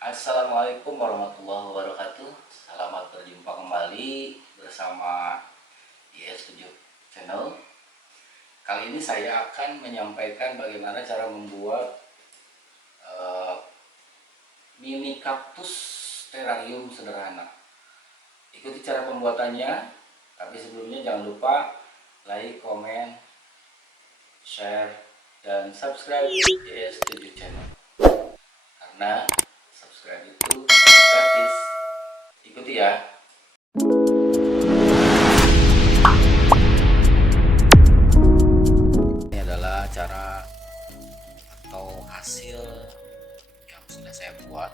Assalamualaikum warahmatullahi wabarakatuh. Selamat berjumpa kembali bersama IS7 Channel. Kali ini saya akan menyampaikan bagaimana cara membuat mini kaktus terarium sederhana. Ikuti cara pembuatannya, tapi sebelumnya jangan lupa like, komen, share, dan subscribe IS7 Channel. Karena subscribe itu gratis. Ikuti ya. Ini adalah cara atau hasil yang sudah saya buat.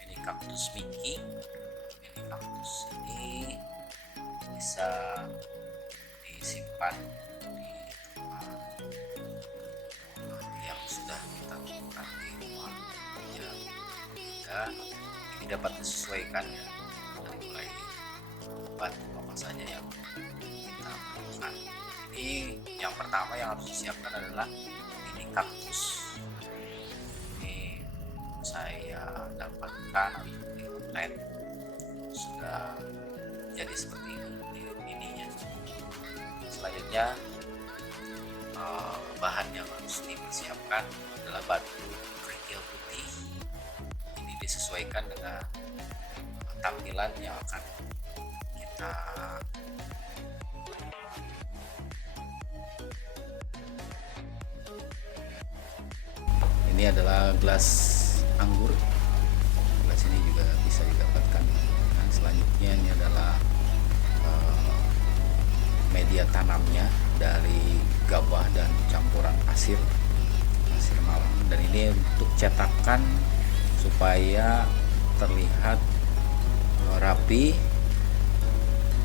Ini kaktus Mickey. Ini kaktus ini bisa disimpan di tempat yang sudah kita tentukan di rumah ya, hingga ini dapat disesuaikan ya, dari mulai batu apa saja yang kita butuhkan. Ini yang pertama yang harus disiapkan adalah ini kaktus. Ini saya dapatkan di online, sudah jadi seperti ini ininya. Selanjutnya bahan yang harus dipersiapkan adalah batu kerikil putih. Ini disesuaikan dengan tampilan yang akan kita ini adalah gelas anggur. Gelas ini juga bisa didapatkan. Dan selanjutnya ini adalah media tanamnya dari gabah dan campuran pasir malam. Dan ini untuk cetakan supaya terlihat rapi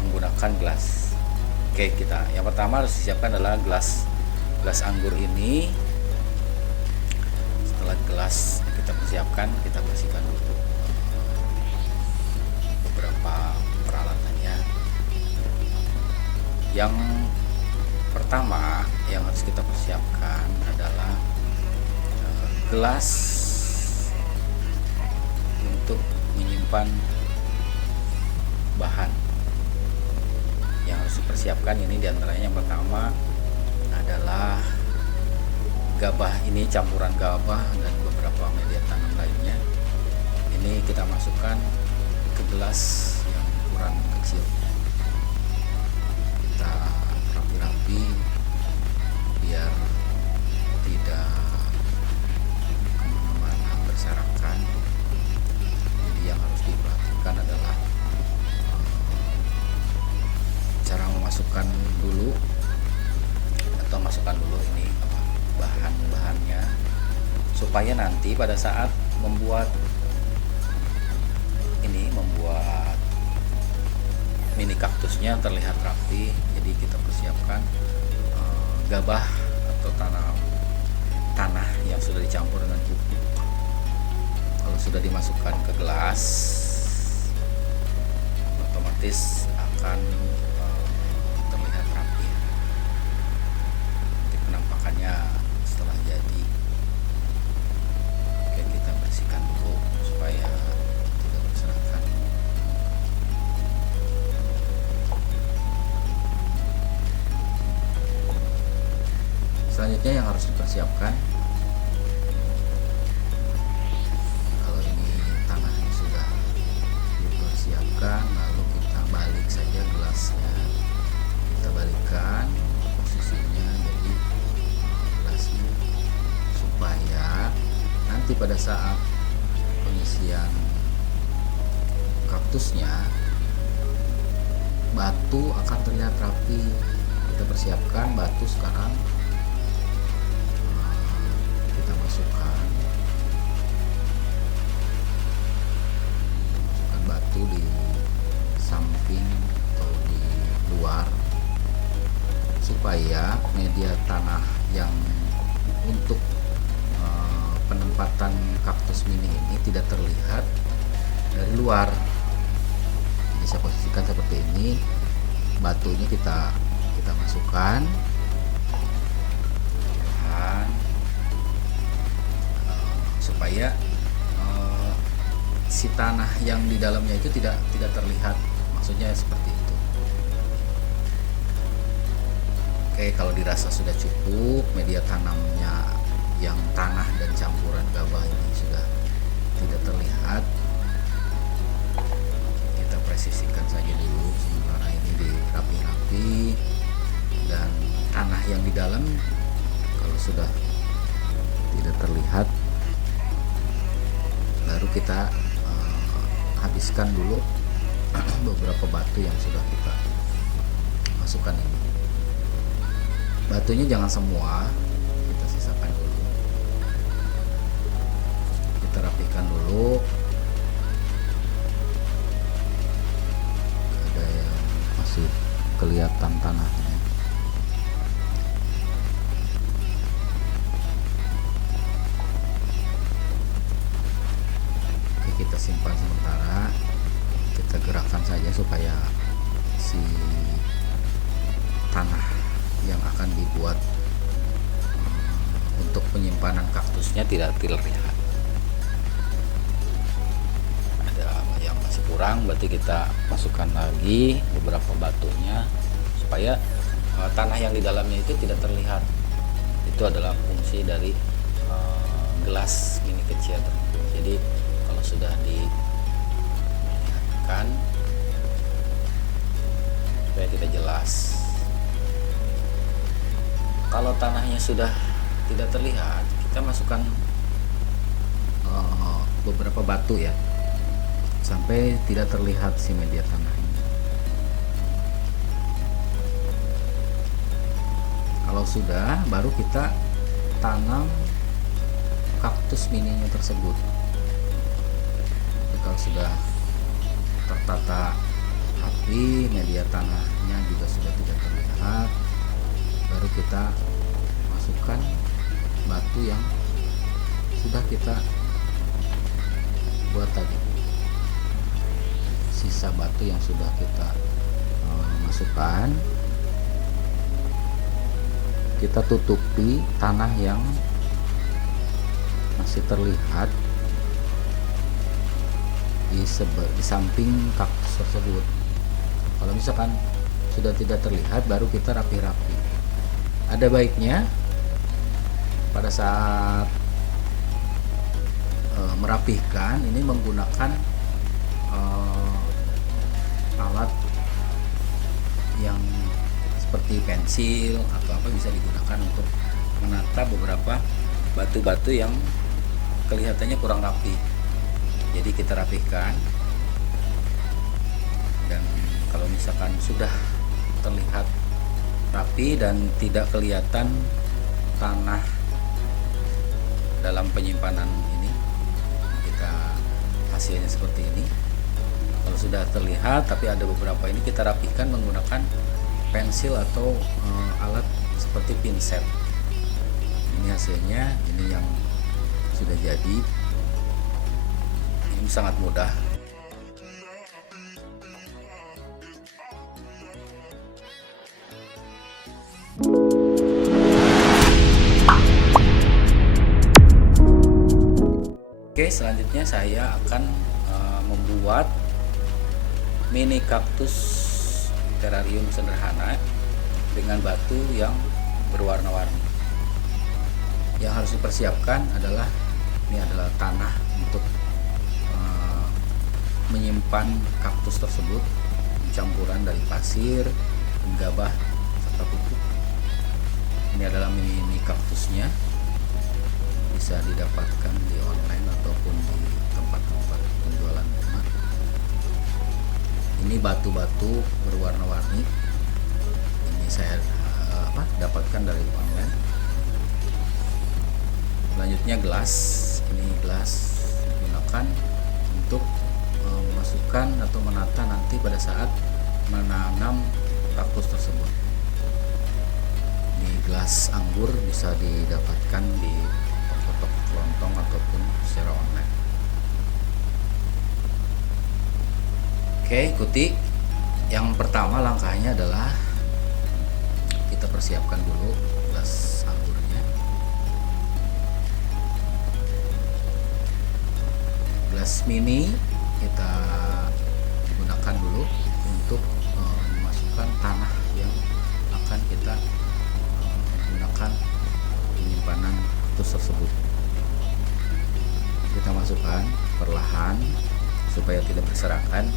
menggunakan gelas. Oke, yang pertama harus disiapkan adalah gelas anggur ini. Setelah gelas kita persiapkan, kita bersihkan dulu beberapa peralatannya. Yang pertama yang harus kita persiapkan adalah gelas untuk menyimpan bahan. Yang harus dipersiapkan ini diantaranya yang pertama adalah gabah, ini campuran gabah dan beberapa media tanam lainnya. Ini kita masukkan ke gelas yang ukuran kecil. Kita rapi-rapi biar tidak kemana-mana berserakan. Jadi yang harus diperhatikan adalah cara memasukkan dulu ini bahan-bahannya, supaya nanti pada saat membuat mini kaktusnya terlihat rapi. Jadi kita persiapkan gabah atau tanah yang sudah dicampur dengan pupuk. Kalau sudah dimasukkan ke gelas, otomatis akan terlihat rapi. Nanti penampakannya setelah jadi. Oke, kita bersihkan dulu supaya tidak berserakan. Selanjutnya yang harus dipersiapkan, kalau ini tanahnya sudah dipersiapkan, lalu kita balik saja gelasnya. Kita balikkan posisinya jadi gelasnya, supaya nanti pada saat pengisian kaktusnya batu akan terlihat rapi. Kita persiapkan batu sekarang. Kita masukkan batu di samping atau di luar, supaya media tanah yang untuk penempatan kaktus mini ini tidak terlihat dari luar. Jadi saya posisikan seperti ini, batunya kita masukkan supaya si tanah yang di dalamnya itu tidak terlihat, maksudnya seperti itu. Oke, kalau dirasa sudah cukup, media tanamnya yang tanah dan campuran gabah ini sudah tidak terlihat, kita presisikan saja dulu sementara ini dirapi-rapi. Dan tanah yang di dalam kalau sudah tidak terlihat, baru kita habiskan dulu beberapa batu yang sudah kita masukkan ini. Batunya jangan semua, kita sisakan dulu, kita rapikan dulu. Ada yang masih kelihatan tanahnya. Oke, kita simpan sementara, kita gerakkan saja supaya si tanah yang akan dibuat untuk penyimpanan kaktusnya tidak terlihat. Ada yang masih kurang, berarti kita masukkan lagi beberapa batunya supaya tanah yang di dalamnya itu tidak terlihat. Itu adalah fungsi dari gelas mini kecil. Jadi kalau sudah dilihatkan supaya kita jelas. Kalau tanahnya sudah tidak terlihat, kita masukkan beberapa batu ya, sampai tidak terlihat si media tanah ini. Kalau sudah, baru kita tanam kaktus mininya tersebut. Jadi kalau sudah tertata rapi, media tanahnya juga sudah tidak terlihat, baru kita masukkan batu yang sudah kita buat tadi. Sisa batu yang sudah kita masukkan, kita tutupi tanah yang masih terlihat di samping kaktus tersebut. Kalau misalkan sudah tidak terlihat, baru kita rapi-rapi. Ada baiknya pada saat merapihkan ini menggunakan alat yang seperti pensil atau apa, bisa digunakan untuk menata beberapa batu-batu yang kelihatannya kurang rapi. Jadi kita rapihkan, dan kalau misalkan sudah terlihat rapi dan tidak kelihatan tanah dalam penyimpanan ini, kita hasilnya seperti ini. Kalau sudah terlihat tapi ada beberapa ini, kita rapikan menggunakan pensil atau alat seperti pinset. Ini hasilnya, ini yang sudah jadi. Ini sangat mudah. Oke, selanjutnya saya akan membuat mini kaktus terarium sederhana dengan batu yang berwarna-warni. Yang harus dipersiapkan adalah, ini adalah tanah untuk menyimpan kaktus tersebut, campuran dari pasir, gabah, serta pupuk. Ini adalah mini kaktusnya, bisa didapatkan di online ataupun di tempat-tempat penjualan rumah. Ini batu-batu berwarna-warni, ini saya dapatkan dari online. Selanjutnya gelas, ini gelas digunakan untuk memasukkan atau menata nanti pada saat menanam kaktus tersebut. Ini gelas anggur, bisa didapatkan di toko-toko kelontong ataupun secara online. Oke, ikuti. Yang pertama langkahnya adalah kita persiapkan dulu gelas anggurnya. gelas mini kita gunakan dulu untuk memasukkan tanah yang akan kita gunakan penyimpanan kaktus tersebut. Kita masukkan perlahan supaya tidak berserakan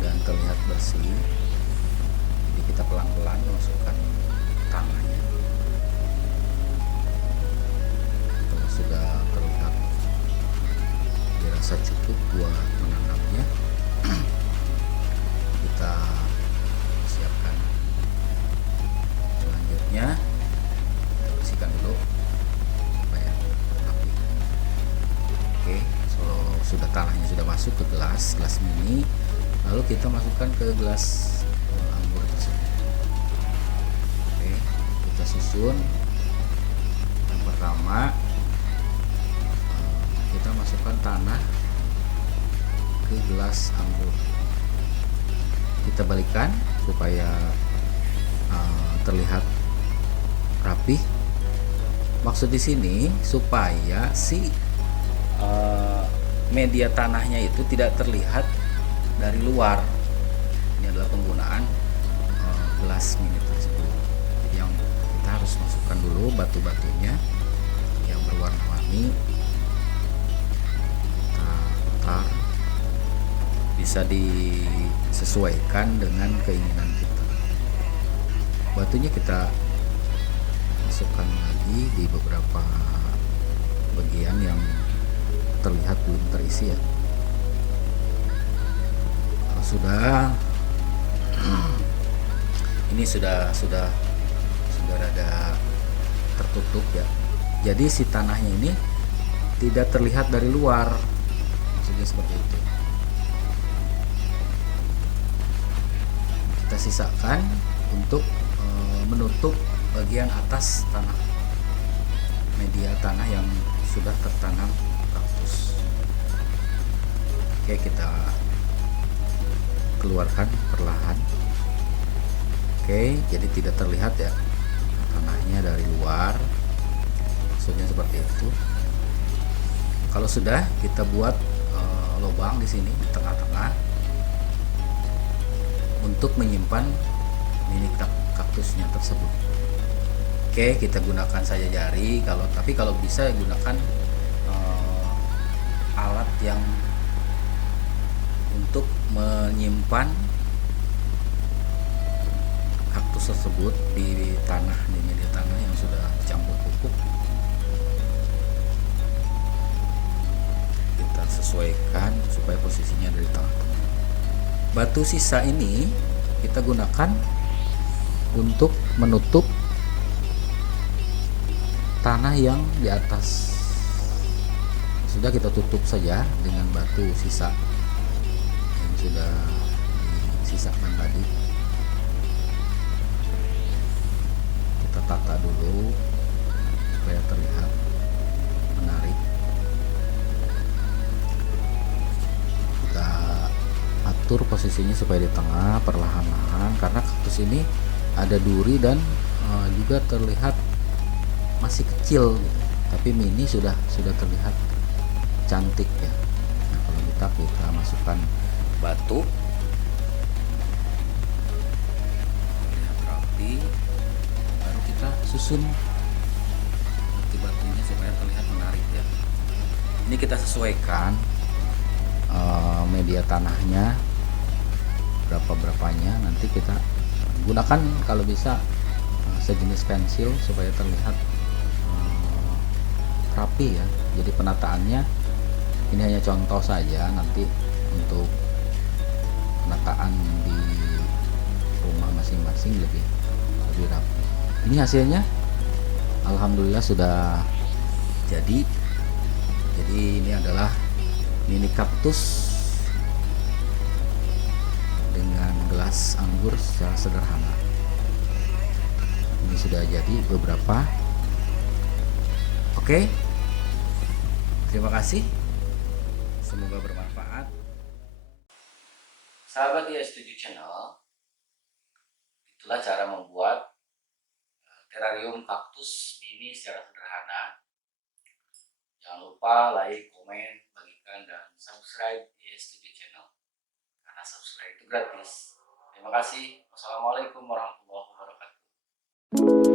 dan terlihat bersih. Jadi kita pelan-pelan masukkan tanahnya. Kalau sudah terlihat dirasa cukup buat menanamnya, kita siapkan. Selanjutnya kita bersihkan dulu supaya rapi. Oke, kalau sudah tanahnya sudah masuk ke gelas mini, lalu kita masukkan ke gelas anggur tersebut. Oke, kita susun. Yang pertama kita masukkan tanah ke gelas anggur. Kita balikan supaya terlihat rapi. Maksud di sini supaya si media tanahnya itu tidak terlihat dari luar. Ini adalah penggunaan gelas mini tersebut. Yang kita harus masukkan dulu batu-batunya yang berwarna-warni. Kita putar, bisa disesuaikan dengan keinginan kita. Batunya kita masukkan lagi di beberapa bagian yang terlihat belum terisi ya. Kalau sudah ini sudah rada tertutup ya. Jadi si tanahnya ini tidak terlihat dari luar. Maksudnya seperti itu. Kita sisakan untuk menutup bagian atas tanah, media tanah yang sudah tertanam kaktus. Oke, kita keluarkan perlahan. Oke, jadi tidak terlihat ya tanahnya dari luar. Maksudnya seperti itu. Kalau sudah, kita buat lubang di sini di tengah-tengah untuk menyimpan mini kaktusnya tersebut. Oke, kita gunakan saja jari. Tapi kalau bisa gunakan alat yang untuk menyimpan kaktus tersebut di media tanah yang sudah dicampur pupuk. Kita sesuaikan supaya posisinya dari tengah-tengah. Batu sisa ini kita gunakan untuk menutup tanah yang di atas. Sudah, kita tutup saja dengan batu sisa yang sudah disisakan tadi. Kita tata dulu supaya terlihat menarik. Kita atur posisinya supaya di tengah perlahan-lahan, karena kaktus ini ada duri dan juga terlihat masih kecil gitu. Tapi mini sudah terlihat cantik ya. Nah, kalau kita masukkan batu, terlihat rapi, baru kita susun batu-batunya supaya terlihat menarik ya. Ini kita sesuaikan media tanahnya berapanya, nanti kita gunakan kalau bisa sejenis pensil supaya terlihat rapi ya. Jadi penataannya ini hanya contoh saja, nanti untuk penataan di rumah masing-masing lebih rapi. Ini hasilnya alhamdulillah sudah jadi ini adalah mini kaktus dengan gelas anggur secara sederhana. Ini sudah jadi beberapa. Oke, terima kasih, semoga bermanfaat. Sahabat IS7 Channel, itulah cara membuat terarium kaktus mini secara sederhana. Jangan lupa like, komen, bagikan tonton dan subscribe ISTV channel karena subscribe itu gratis. Terima kasih. Wassalamualaikum warahmatullahi wabarakatuh.